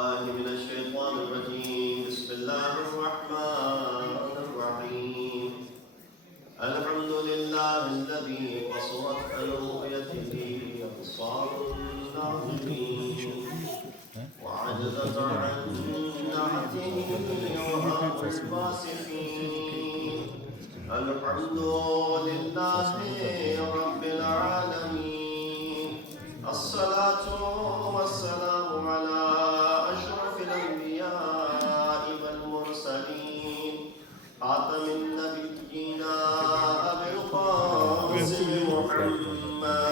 من الشيطان الرجيم بسم الله الرحمن الرحيم الحمد لله الذي قصرت عن رؤيته أبصار الناظرين وعجزت عن نعته وهم الفاسقين الحمد لله رب العالمين الصلاة والسلام على أشرف الأنبياء والمرسلين خاتم النبيين أبي القاسم محمد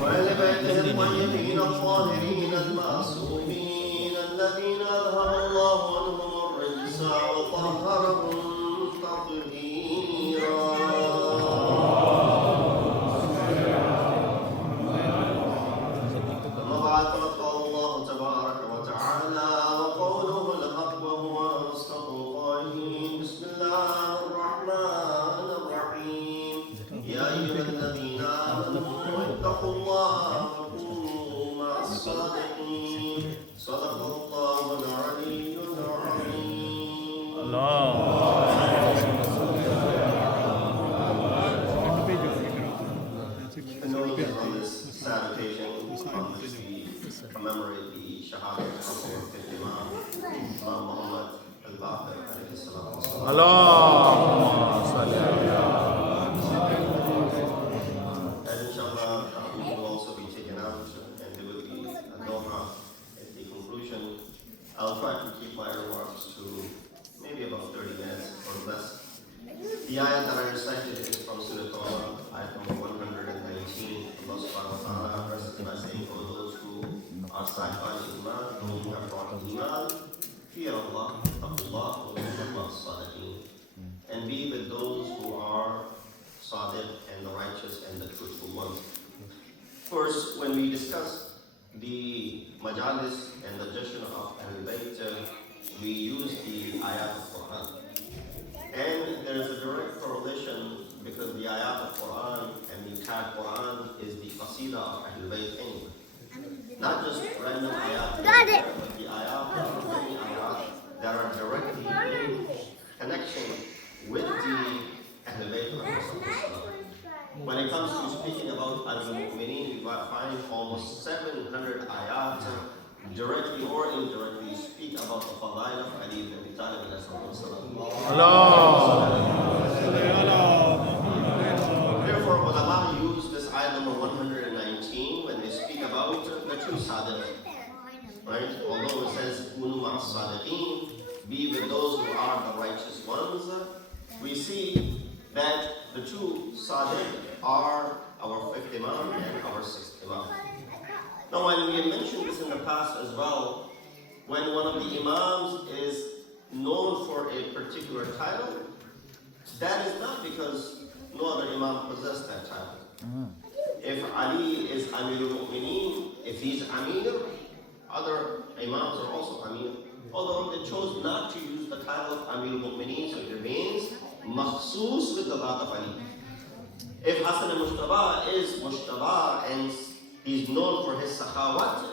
وآل بيته الطيبين الطاهرين المعصومين الذين أظهر الله عنهم الرجس وطهرهم تطهيرا أما بعد فقد قال الله تبارك وتعالى وقوله الحق وهو أصدق القائلين بسم الله الرحمن الرحيم يا أيها الذين آمنوا اتقوا الله وكونوا مع الصادقين صدق الله العلي العظيم Continuing on this sad occasion on which we commemorate the Shahadat of our fifth Imam, Imam Muhammad al-Baqir alayhi salatu wasalam. And inshallah, we will also be taken out and there will be a doha at the conclusion. I'll try to keep my remarks to maybe about 30 minutes or less. The ayat that I recited is from Surah Tawbah, ayat number 119. Allah subhanahu wa ta'ala addresses by saying, for those who are satisfied in Iman, those who have brought Iman, fear Allah, taqullah, wa sadiqeen. And be with those who are sadiq and the righteous and the truthful ones. First, when we discuss the Majlis and the gesture of Ahl-e-Bait, we use the ayat of Quran. And there is a direct correlation because the ayat of Quran and the entire Quran is the qasida of Ahl-e-Bait anyway. Not just random ayat, but the ayat, many ayat that are directly in connection with the Ahl-e-Bait of Rasulullah. When it comes to speaking about Al-Mu'mineen, we find almost 700 ayat directly or indirectly speak about the fadail of Ali ibn Abi Talib alayhi salatu. Therefore, ulama use this ayat number 119 when they speak about the true sadiq. Right? Although it says, Kunu ma'as sadiqeen, be with those who are the righteous ones, we see that the true sadiq are our fifth Imam and our sixth Imam. Now, when we have mentioned this in the past as well, when one of the Imams is known for a particular title, that is not because no other Imam possessed that title. If Ali is Amirul Mu'mineen, if he's Amir, other Imams are also Amir. Although they chose not to use the title of Amirul Mu'mineen, so it remains makhsus with the Zat of Ali. If Hasan al-Mushtaba is Mushtaba and he's known for his sakhawat,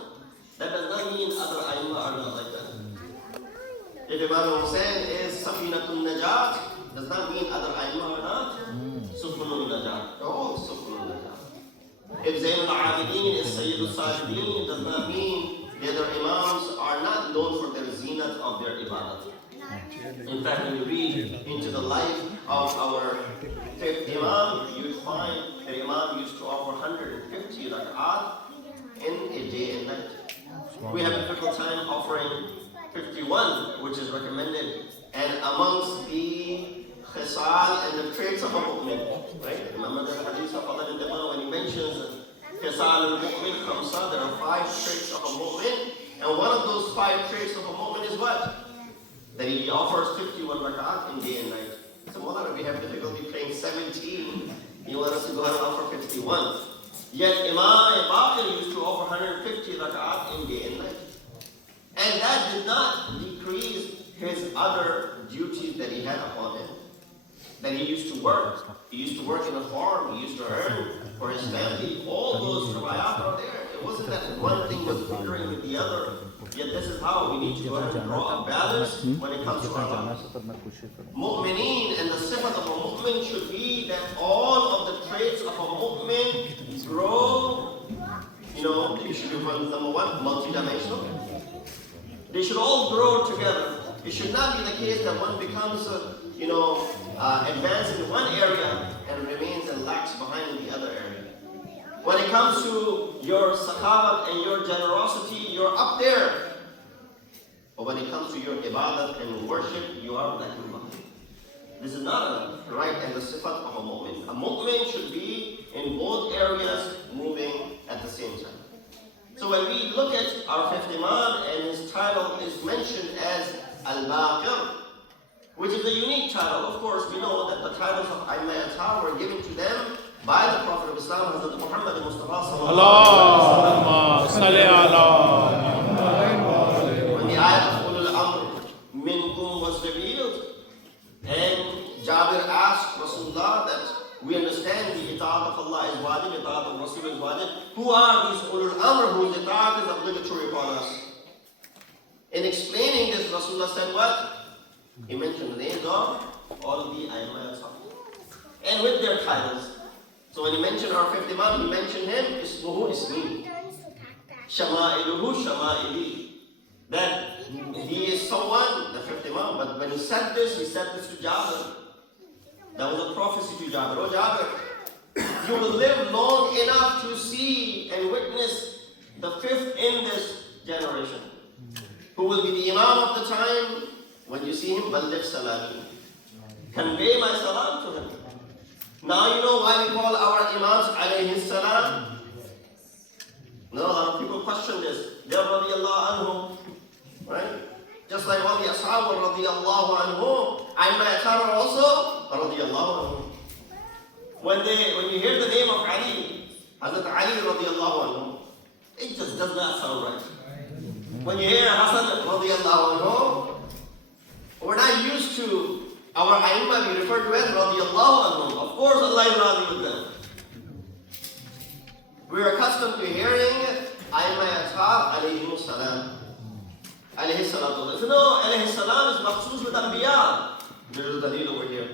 that does not mean other Aimma are not like that. If Imam Hussain is Safinatun Najat, does not mean other Aimma are not Sufnul Najat. They're all Sufnul Najat. If Zainul Abidin is Sayyidul Sajideen, it does not mean the other Imams are not known for their zinat of their ibadat. In fact, when you read into the life of our fifth Imam, you'd find that Imam used to offer 150 rak'at in a day and night. We have a difficult time offering 51, which is recommended, and amongst the khisal and the traits of a mu'min, right? Remember the hadith of Allah when he mentions khisal al-mu'min khamsa, there are 5 traits of a mu'min, and one of those 5 traits of a mu'min is what? That he offers 51 rak'at in day and night. So Molana, we have difficulty praying 17. You want us to go ahead and offer 51. Yet Imam Baqir used to offer 150 rak'at in day and night. And that did not decrease his other duties that he had upon him. that he used to work. He used to work in a farm. He used to earn for his family. All those riwayat are there. It wasn't that one thing was hindering with the other. Yet this is how we need to go ahead and draw a balance when it comes to our lives. Mu'mineen, and the sifat of a mu'min should be that all of the traits of a mu'min grow. They should be, number one, multidimensional. They should all grow together. It should not be the case that one becomes, advanced in one area and remains and lacks behind in the other area. When it comes to your sakhavat and your generosity, you're up there. But when it comes to your ibadat and worship, you are lacking behind. This is not a right and the sifat of a mu'min. A mu'min should be in both areas moving at the same time. So when we look at our fifth Imam, and his title is mentioned as Al-Baqir, which is a unique title. Of course, we know that the titles of Ahl-e-Bait were given to them by the Prophet of Islam, Hazrat Muhammad Mustafa Allahumma salli ala. When the ayat of Ulul Amr minkum was revealed, and Jabir asked Rasulullah that we understand the ita'at of Allah is wajib, ita'at of Rasul is wajib. Who are these Ulul Amr whose ita'at is obligatory upon us? In explaining this, Rasulullah said what? He mentioned the names of all the Ahl-e-Bait, and with their titles. So when he mentioned our fifth Imam, he mentioned him, Ismuhu Ismi, Shama'iluhu Shama'ili. That he is someone, the fifth Imam. But when he said this to Jabir. That was a prophecy to Jabir. Oh Jabir, you will live long enough to see and witness the fifth in this generation. Who will be the Imam of the time? When you see him, Balligh Salami. Convey my salam to him. Now you know why we call our Imams alayhi salam? No, a lot of people question this. They're radiyallahu anhum, right? Just like all the ashab were radiyallahu anhum, Ahl-e-Bait are also radiyallahu anhum. When you hear the name of Ali, Hazrat Ali radiyallahu anhum, it just does not sound right. When you hear Hasan radiyallahu anhum, we're not used to our Aimma be referred to as radiyallahu anhum. Of course Allah is radi with them. We're accustomed to hearing Aimma alayhi salam. Alayhi salatu. If you know alayhi salam is maqsoos with Anbiya, there is a dalil over here.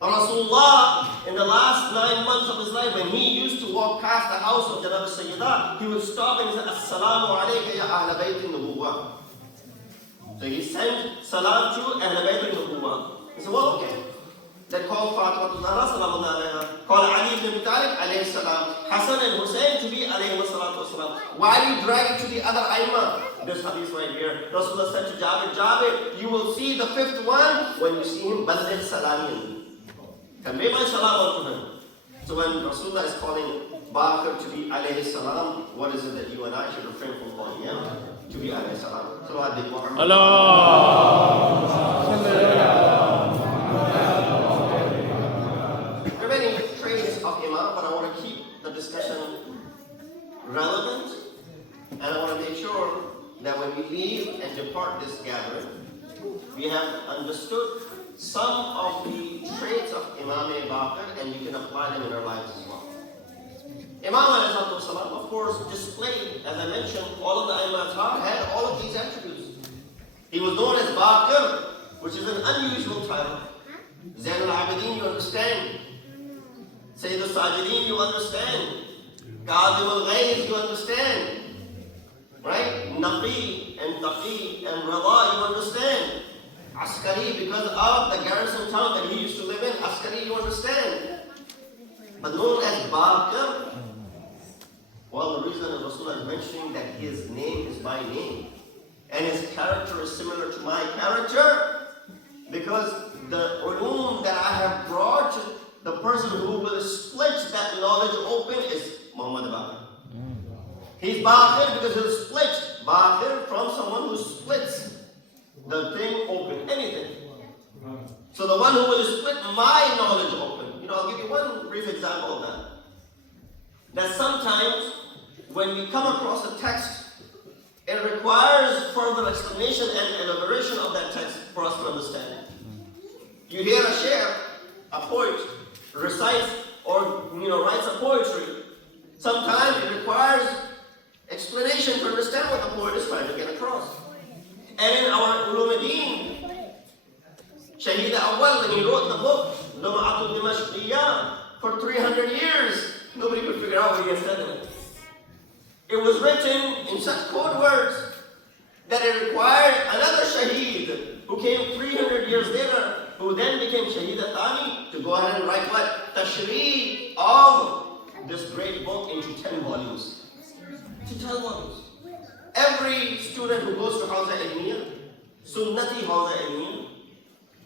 Rasulullah, in the last 9 months of his life, when he used to walk past the house of Janab Sayyidah, he would stop and say, Assalamu alayka ya Ahl-e-Bait an-Nubuwwah. So he sent salam to Ahl-e-Bait an-Nubuwwah. He said, well, okay. Then call Fatima to Zahra, salamun alayha. Call Ali ibn Abi Talib, alayhi salam. Hassan and Hussein to be alayhi salatu wasalam. Why do you drag it to the other Aimma? This hadith right here. Rasulullah said to Jabir, you will see the fifth one when you see him, Balligh Salami. Convey my salam to him. So when Rasulullah is calling Baqir to be alayhi salam, what is it that you and I should refrain from calling him to be alayhi salam? Salawat bi Muhammad. Allah. There are many traits of Imam, but I want to keep the discussion relevant, and I want to make sure that when we leave and depart this gathering, we have understood some of the traits of Imam Baqir, and you can apply them in our lives as well. Imam salam, of course, displayed, as I mentioned, all of the Aimma had all of these attributes. He was known as Baqir, which is an unusual title. Zain al-Abidin, you understand. Sayyid al-Sajidin, you understand. Qadim al-Ghayz, you understand. Right? Naqi and Taqi and Rada, you understand. Askari, because of the garrison town that he used to live in, Askari, you understand. But known as Baqir, well, the reason that Rasulullah is mentioning that his name is my name, and his character is similar to my character, because the ulum that I have brought, the person who will split that knowledge open is Muhammad Baqir. He's Baqir because he'll split. Baqir from someone who splits the thing open, anything. So the one who will split my knowledge open. I'll give you one brief example of that. That sometimes when we come across a text, it requires further explanation and elaboration of that text for us to understand it. You hear a sheikh, a poet, recites or writes a poetry. Sometimes it requires explanation to understand what the poet is trying to get across. And in our Ulumuddin, Shaheed Awal, when he wrote the book, Lum'atul Dimashqiyya, for 300 years, nobody could figure out what he had said in it. It was written in such code words that it required another Shaheed who came 300 years later, who then became Shaheed Thani, to go ahead and write what? Tashri' of this great book into 10 volumes. To 10 volumes. Every student who goes to Hawza Ilmiya, Sunnati Hawza Ilmiya,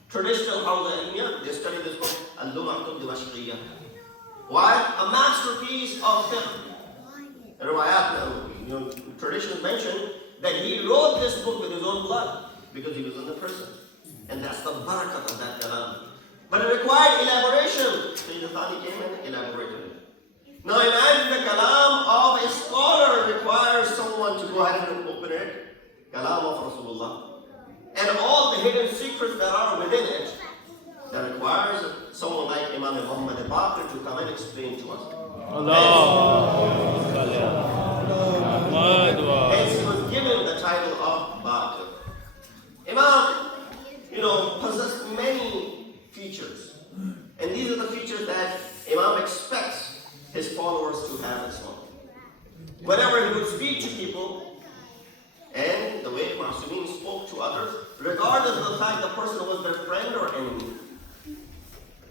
traditional Hawza Ilmiya, they study this book, Al-Lum'atul Dimashqiyya. Why? A masterpiece of fiqh. Riwayat, traditions mention that he wrote this book with his own blood because he was in the prison. And that's the barakat of that kalam. But it required elaboration. Sayyid Thani came and elaborated it. Now imagine the kalam of a scholar requires someone to go ahead and open it. Kalam of Rasulullah. And all the hidden secrets that are within it, that requires someone like Imam Muhammad Baqir to come and explain to us. Hence he was given the title of Baqir. Imam, possessed many features. And these are the features that Imam expects his followers to have as well. Whenever he would speak to people, and the way Ma'asumin spoke to others, regardless of the fact the person was their friend or enemy.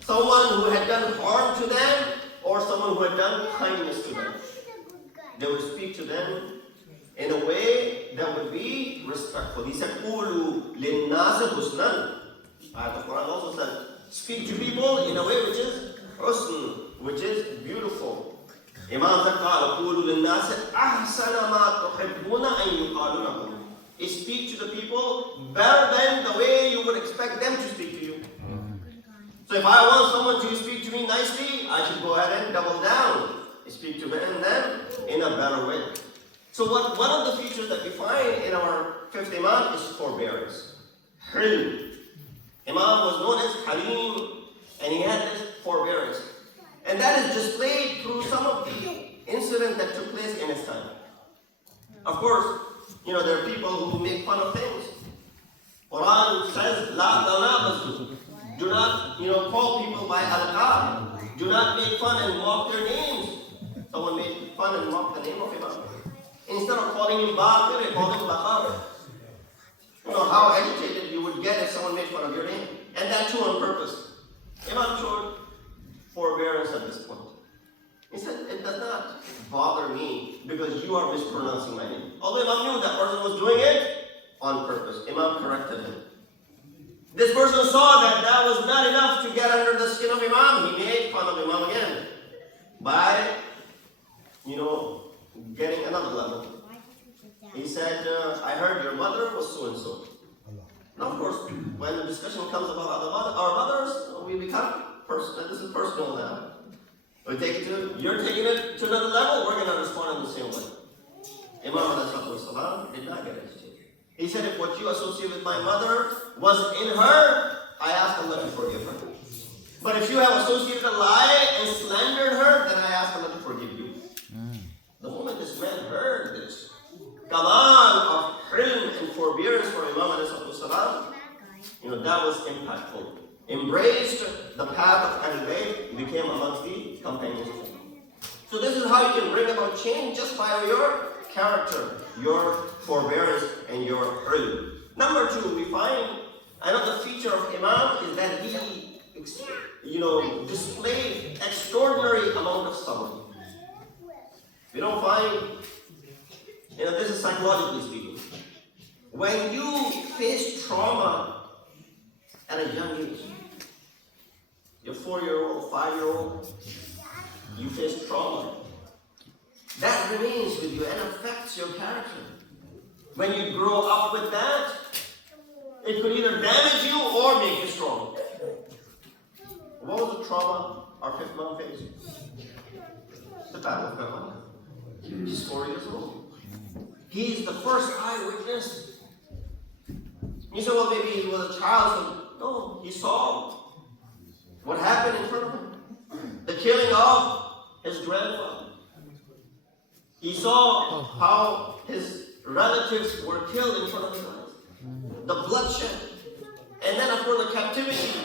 Someone who had done harm to them, or someone who had done kindness to them. They would speak to them in a way that would be respectful. He said, "Qulu lin-nasi husnan." The Quran also said, speak to people in a way which is husn, which is beautiful. Imam said, "Qulu lin-nasi ahsana ma tuhibbuna an yuqalu lakum." Speak to the people better than the way you would expect them to speak to you. So if I want someone to speak to me nicely, I should go ahead and double down. Speak to them in a better way. So one of the features that we find in our fifth Imam is forbearance. Hilm. Imam was known as Halim, and he had this forbearance. And that is displayed through some of the incidents that took place in his time. Of course, there are people who make fun of things. Quran says, La tanabazu. Do not, call people by al-qab. Do not make fun and mock their names. Someone made fun and mocked the name of Imam. Instead of calling him Baqir, they called him Baqir. How agitated you would get if someone made fun of your name. And that too on purpose. Imam showed forbearance at this point. He said, it does not bother me because you are mispronouncing my name. Although Imam knew that person was doing it on purpose. Imam corrected him. This person saw that that was not enough to get under the skin of Imam. He made fun of Imam again by, getting another level. He said, I heard your mother was so and so. Now, of course, when the discussion comes about our mothers, we become personal. This is personal now. You're taking it to another level, we're going to respond in the same way. Imam did not get agitated. He said, if what you associate with my mother was in her, I ask Allah to forgive her. But if you have associated a lie and slandered her, then I ask Allah to forgive you. The moment this man heard this kamal of hilm and forbearance for Imam salam, that was impactful. Embraced the path of Ahl-e-Bait, became amongst the companions. So this is how you can bring about change, just by your character, your forbearance, and your hilm. Number two, we find another feature of Imam is that he, displayed extraordinary amount of sabr. We don't find, this is psychologically speaking. When you face trauma at a young age, you're 4-year-old, 5-year-old, you face trauma. That remains with you and affects your character. When you grow up with that, it could either damage you or make you strong. What was the trauma our fifth Imam faced? The Battle of Molana. He's 4 years old. He's the first eyewitness. You say, well, maybe he was a child. So, no, he saw What happened in front of him? The killing of his grandfather. He saw how his relatives were killed in front of his eyes. The bloodshed. And then of course the captivity,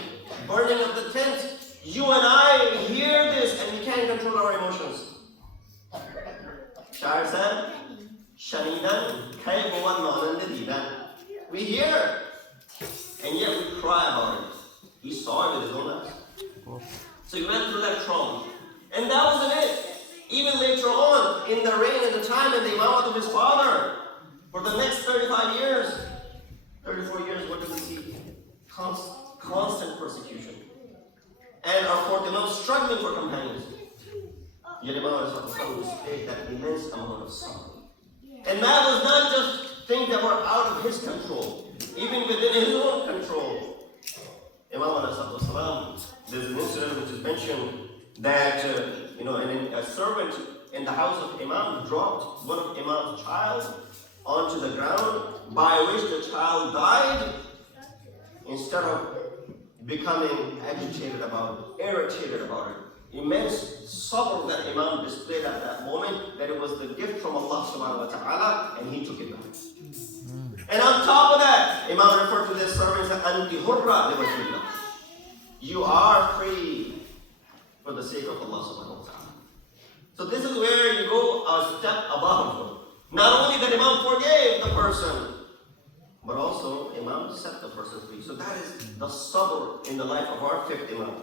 burning of the tent. You and I hear this and we can't control our emotions. Shair said, Shanidan kaybuwan ma'anandadidan. We hear, and yet we cry about it. He saw it with his own eyes. So he went through that trauma. And that wasn't it. Even later on, in the reign and the time and the imamate of his father, for the next 35 years, 34 years, what did we see? Constant persecution. And our fourth imam struggling for companions. Yet Imam displayed that immense amount of suffering. And that was not just things that were out of his control, even within his own control. Imam, there's an incident which is mentioned that a servant in the house of Imam dropped one of Imam's child onto the ground, by which the child died. Instead of becoming agitated about it, irritated about it, immense sabr that Imam displayed at that moment, that it was the gift from Allah subhanahu wa ta'ala, and he took it back. And on top of that, Imam referred to this servant as Anti Hurra li wajhillah. You are free for the sake of Allah subhanahu wa ta'ala. So this is where you go a step above. Not only that Imam forgave the person, but also Imam set the person free. So that is the sabr in the life of our fifth Imam.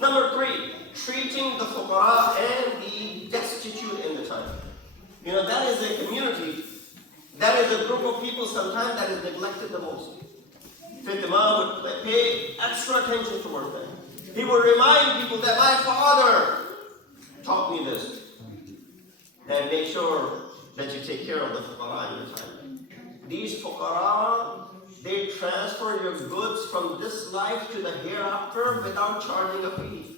Number 3, treating the fuqara and the destitute in the time. That is a community, that is a group of people sometimes that is neglected the most. Fifth Imam would pay extra attention towards them. He would remind people that my father taught me this. And make sure that you take care of the fuqara in your time. These fuqara, they transfer your goods from this life to the hereafter without charging a fee.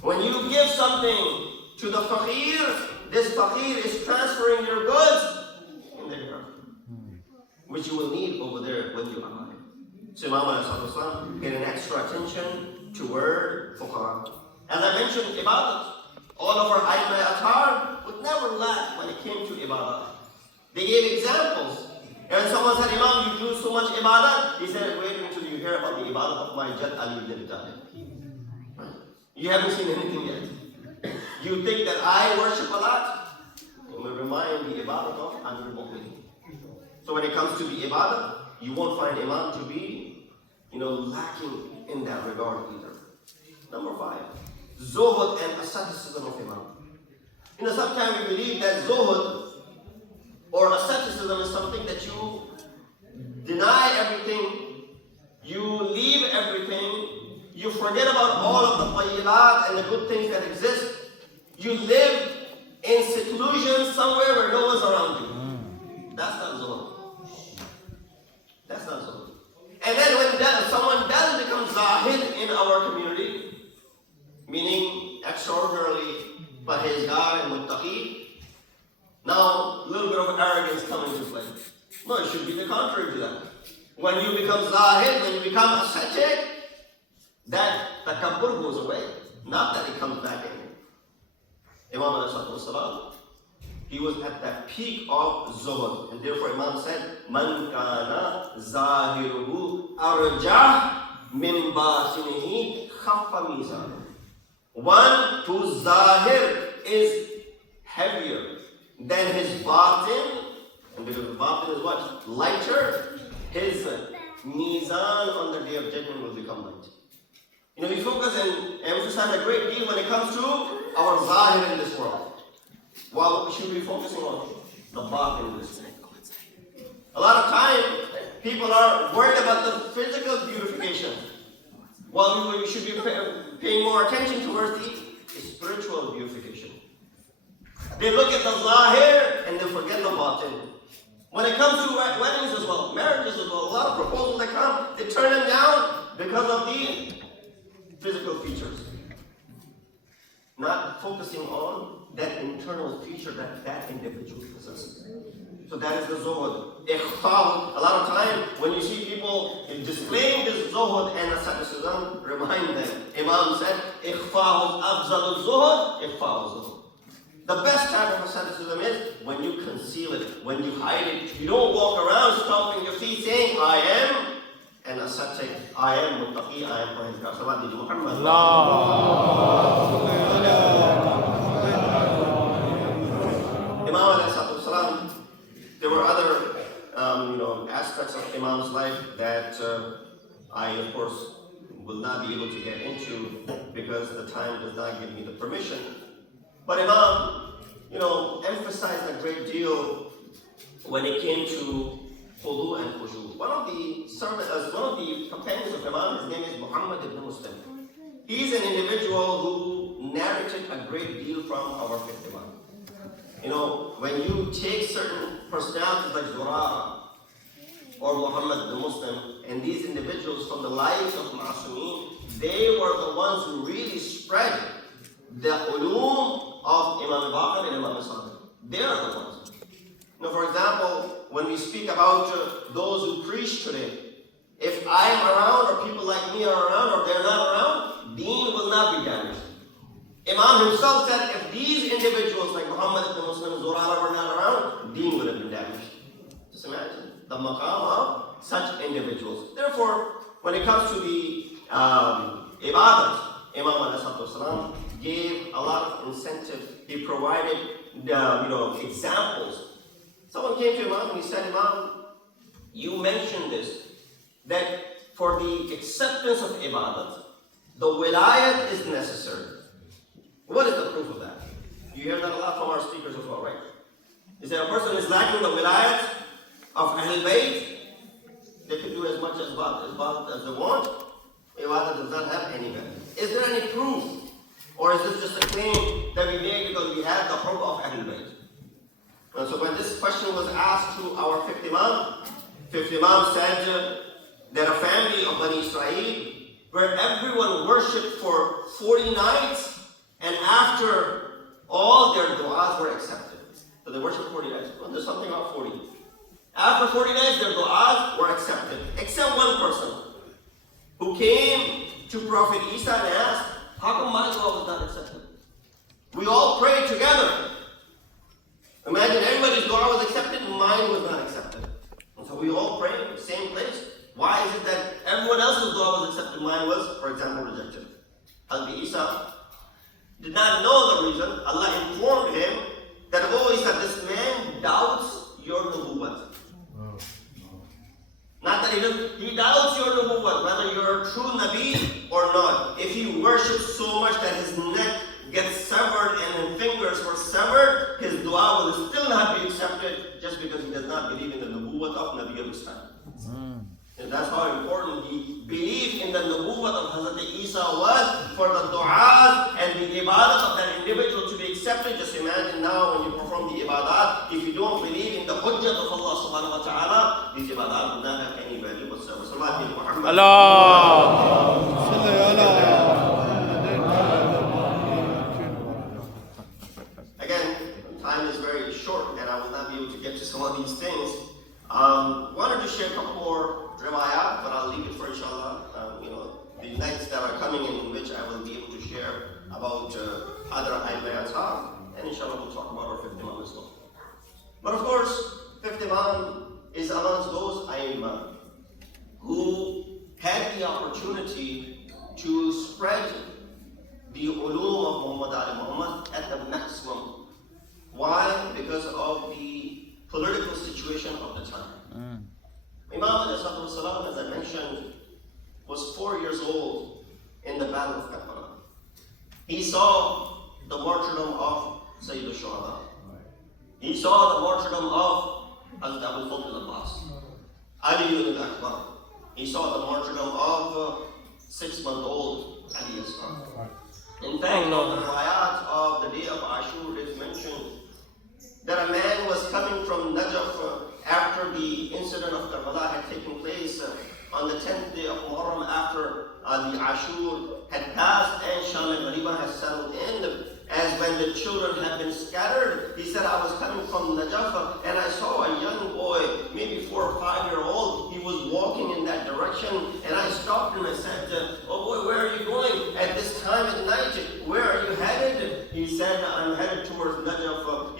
When you give something to the faqir, this faqir is transferring your goods in the hereafter, which you will need over there when you arrive. So Imam paid an extra attention toward fuqara. As I mentioned, ibadat. All of our Ahl-e-Bait Athar would never lack when it came to ibadat. They gave examples. And someone said, Imam, you do so much ibadat. He said, wait until you hear about the ibadat of my Jad Ali ibn Talib. You haven't seen anything yet. You think that I worship a lot? It will remind the ibadat of Amir al-Mu'minin. So when it comes to the ibadat, you won't find Imam to be, lacking in that regard either. Number 5, zuhud and asceticism of Imam. Sometimes we believe that zuhud or asceticism is something that you deny everything, you leave everything, you forget about all of the tayyibat and the good things that exist. You live in seclusion somewhere where no one's around you. That's not zuhud. That's not zuhud. And then when someone does become zahid in our community, meaning extraordinarily parhezgar and muttaqi, now a little bit of arrogance comes into play. No, it should be the contrary to that. When you become zahid, when you become ascetic, that takabbur goes away. Not that it comes back in. Imam al-Salam, he was at that peak of zuhud. And therefore Imam said, Man kana zahiruhu arjah min batinihi khaffa mizan. One whose zahir is heavier than his batin, and because the batin is what? Lighter, his mizan on the day of judgment will become light. We focus and emphasize a great deal when it comes to our zahir in this world. While we should be focusing on the batin in this world. A lot of time, people are worried about the physical beautification, while we should be paying more attention towards the spiritual beautification. They look at the zahir and they forget the batin. When it comes to weddings as well, marriages as well, a lot of proposals that come, they turn them down because of the physical features. Not focusing on that internal feature that individual possesses. So that is the zuhud. Ikhfa, a lot of time when you see people displaying this zuhud and asceticism, remind them. Imam said, Ikhfa afzal zuhud, ikhfa zuhud. The best type of asceticism is when you conceal it, when you hide it. You don't walk around stomping your feet saying, I am an ascetic, I am muttaqi, I am perhezgar. Salawat Muhammad. Imam alayhi, there were other aspects of Imam's life that I, of course, will not be able to get into because the time does not give me the permission. But Imam, emphasized a great deal when it came to khudu and khushu. One of the companions of Imam, his name is Muhammad ibn Muslim. He's an individual who narrated a great deal from our fifth Imam. When you take certain personalities like Zurara or Muhammad ibn Muslim, and these individuals from the lives of Ma'asumeen, they were the ones who really spread the ulum of Imam Baqir and Imam Syed. They are the ones. For example, when we speak about those who preach today, if I am around or people like me are around or they're not around, deen will not be damaged. Imam himself said if these individuals like Muhammad ibn Muslim and Zurara were not around, deen would have been damaged. Just imagine the maqam of such individuals. Therefore, when it comes to the ibadat, Imam alayhi gave a lot of incentive. He provided examples. Someone came to Imam and he said, Imam, you mentioned this, that for the acceptance of ibadat, the wilayat is necessary. What is the proof of that? You hear that a lot from our speakers as well, right? Is there a person who is lacking the wilayat of Ahl-e-Bait? They can do as much as ibadat as they want. Ibadat does not have any value. Is there any proof? Or is this just a claim that we make because we have the hubb of Ahl-e-Bait? And so when this question was asked to our fifth Imam said that a family of Bani Israel, where everyone worshipped for 40 nights, and after all their du'as were accepted. So they worshipped 40 nights. Well, there's something about 40. After 40 nights, their du'as were accepted. Except one person who came to Prophet Isa and asked, how come my dua was not accepted? We all prayed together. Imagine everybody's dua was accepted and mine was not accepted. And so we all prayed in the same place. Why is it that everyone else's dua was accepted, mine was, for example, rejected? Hazrat Isa did not know the reason. Allah informed him that, oh Isa, this man doubts your nubuwwat. Not that he doubts your nubuwwat, whether you're a true Nabi or not. If he worships so much that his neck gets severed and his fingers were severed, his dua will still not be accepted just because he does not believe in the nubuwwat of Nabi al-Islam. And that's how important the belief in the nubuwwat of Hazrat Isa was for the du'as and the ibadat of that individual to be accepted. Just imagine now when you perform the ibadat, if you don't believe in the hujjat of Allah subhanahu wa ta'ala, these ibadat will not have any value whatsoever. Salawat Muhammad. Again, time is very short and I will not be able to get to some of these things. Wanted to share a couple more riwayat, but I'll leave it for inshallah. The nights that are coming in which I will be able to share about other Ahl-e-Bait, and inshallah we'll talk about our fifth Imam as well. But of course, fifth Imam is amongst those Imam who had the opportunity to spread the ulum of Muhammad Ali Muhammad at the maximum. Why? Because of the political situation of the time. Imam, as I mentioned, was 4 years old in the Battle of Karbala. He saw the martyrdom of Sayyid al-Shuhada. He saw the martyrdom of Hazrat Abu Fadl al-Abbas, Ali al-Akbar. He saw the martyrdom of 6-month-old Ali Asghar. In fact, the riwayat of the day of Ashur is mentioned that a man was coming from Najaf after the incident of Karbala had taken place on the 10th day of Muharram after the Ashur had passed and Sham and Ghariba had settled in. As when the children had been scattered, he said, I was coming from Najaf and I saw a young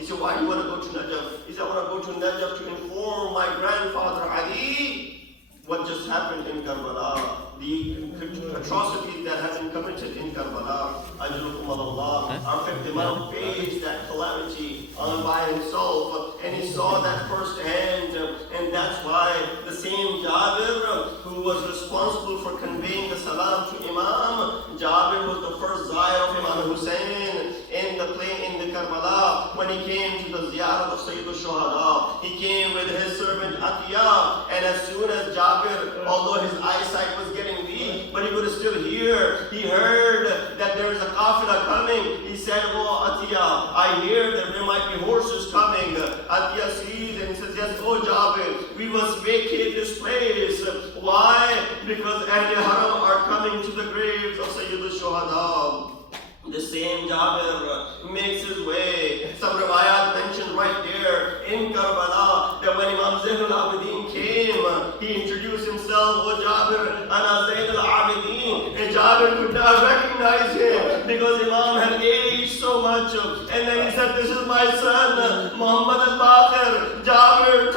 He said, why do you want to go to Najaf? He said, I want to go to Najaf to inform my grandfather Ali what just happened in Karbala, the atrocities that have been committed in Karbala. Ajrukum Allah. Our fifth Imam faced that calamity all by himself, and he saw that firsthand, and that's why the same Jabir who was responsible for conveying the salam to Imam, Jabir was the first Zayar of Imam Hussein in the plain in the Karbala. When he came to the ziyarah of Sayyid al-Shuhada, he came with his servant Atiyah, and as soon as Jabir, although his eyesight was getting weak, but he could still hear, he heard that there is a qafila coming. He said, oh Atiyah, I hear that there might be horses coming. Atiyah sees and he says, yes, oh Jabir, we must vacate this place. Why? Because Ahl Haram are coming to the graves of Sayyid al-Shuhada. The same Jabir makes his way. Some riwayat mentioned right there in Karbala that when Imam Zain al-Abidin came, he introduced himself, oh Jabir, Ana Zain al-Abidin. And Jabir could not recognize him because Imam had aged so much. And then he said, this is my son, Muhammad al-Baqir. Jabir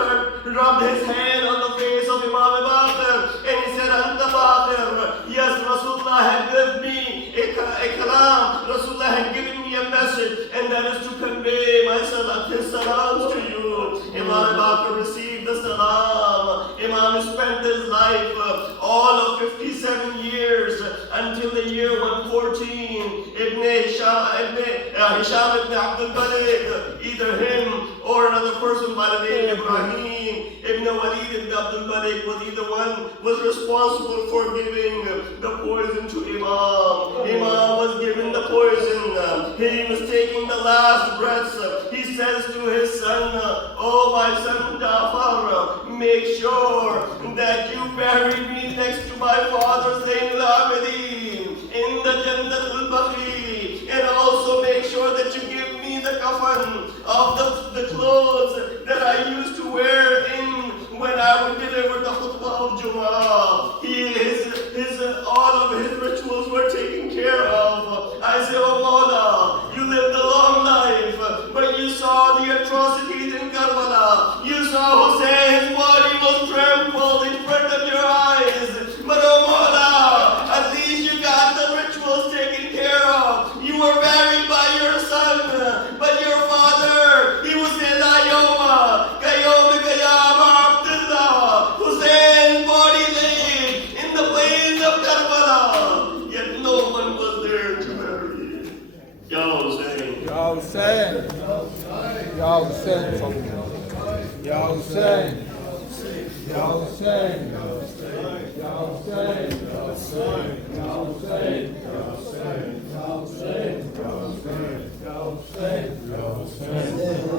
rubbed his hand on the face of Imam al-Baqir and he said, Anta Baqir. Yes, Rasulullah had given me a kalam. Rasulullah had given me a message, and that is to convey my salat, his salams to you. Imam Baqir received the salam. Imam spent his life, all of 57 years, until the year 114. Hisham ibn Abdul Malik, either him or another person by the name Ibrahim ibn Walid ibn Abdul Malik was either one was responsible for giving the poison to Imam. Imam was given the poison. He was taking the last breaths. He says to his son, oh my son Jafar, make sure that you bury me next to my father Zain al-Abidin in the Jannat al-Baqir, and also make sure that you give me the kafan of the clothes that I used to wear in when I would deliver the khutbah of Jumu'ah. All of his rituals were taken care of. I said, oh Mawla, you lived a long life, but you saw the atrocities in Karbala. You saw Hussein's body was trampled in front of your eyes. But oh Mawla, at least you got the rituals taken care of. You were buried by your son, but your father, he was in Ayoma, Kayoma Kayama Abdullah. Hussein's body lay in the plains of Karbala, yet no one was there to bury him. Ya Hussein. Ya Hussein. Ya Hussein. Ya Hussein. Ya Hussein. Ya Hussein. Ya Hussein. Ya Hussein. Ya Hussein. Ya Hussein. Ya Hussein. Ya Hussein. Ya Hussein.